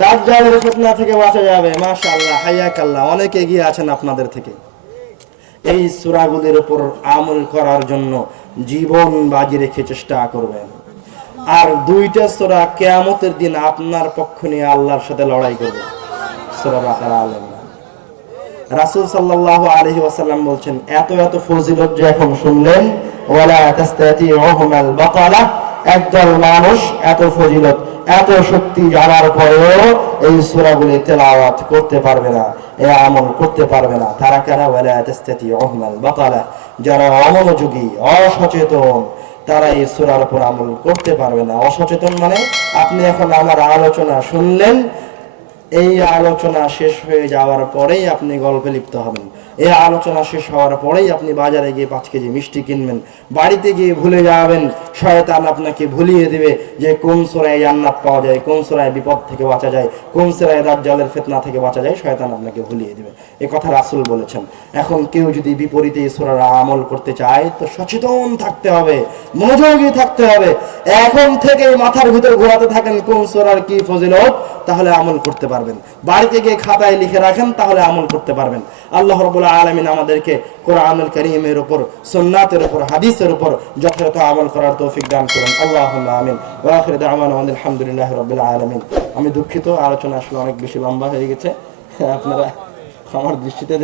দাজ্জালের ফিতনা থেকে বাঁচা যাবে, মাশাআল্লাহ, হাইয়াকাল্লাহ, অনেক এগিয়ে আছেন আপনাদের থেকে। এই সূরাগুলির উপর আমল করার জন্য জীবন বাজি রেখে চেষ্টা করবেন। আর দুইটা সূরা কিয়ামতের দিন আপনার পক্ষ নিয়ে আল্লাহর সাথে লড়াই করবে। সূরা বাকারা রাসূল সাল্লাল্লাহু আলাইহি ওয়াসাল্লাম বলছেন, এত এত ফজিলত যে এখন শুনলেন, ওয়ালা বাতালা। একদল মানুষ, এত ফজিলত, এত শক্তি জানার পরেও এই সুরাগুলি তেলাওয়াত করতে পারবে না, এ আমল করতে পারবে না। তারা কেন? বলেস্থিতি অহমাল বাতালা। যারা অমনোযোগী, অসচেতন, তারা এই সুরার উপর আমল করতে পারবে না। অসচেতন মানে আপনি এখন আমার আলোচনা শুনলেন এই আলোচনা শেষ হয়ে যাওয়ার পরেই আপনি গল্পে লিপ্ত হবেন। এই আলোচনা শেষ হওয়ার পরেই আপনি বাজারে গিয়ে পাঁচ কেজি মিষ্টি কিনবেন। বাড়িতে গিয়ে ভুলে যাবেন, শয়তান আপনাকে ভুলিয়ে দিবে যে কোন সোরায় জান্নাত পাওয়া যায়, কোন সোরায় বিপদ থেকে বাঁচা যায়, কোন সোরায় দাজ্জালের ফিতনা থেকে বাঁচা যায়, শয়তান আপনাকে ভুলিয়ে দিবে। এই কথা রাসূল বলেছেন। এখন কেউ যদি বিপরীতে সোরার আমল করতে চায়, তো সচেতন থাকতে হবে, মনোযোগী থাকতে হবে। এখন থেকে মাথার ভিতর ঘোরাতে থাকেন কোন সোরার কি ফজিলত, তাহলে আমল করতে পারবেন। বাড়িতে গিয়ে খাতায় লিখে রাখেন, তাহলে আমল করতে পারবেন। আল্লাহ রবুল্লাহ আলমিন আমাদেরকে কোরআনুল করিমের উপর সোননাথের উপর, হাদিসের উপর যথাযথ আমল করার তৌফিক দান করেন। আল্লাহ আমিন। আলহামদুলিল্লাহ রবিল আলমিন। আমি দুঃখিত, আলোচনা আসলে অনেক বেশি লম্বা হয়ে গেছে। আপনারা আমার দৃষ্টিতে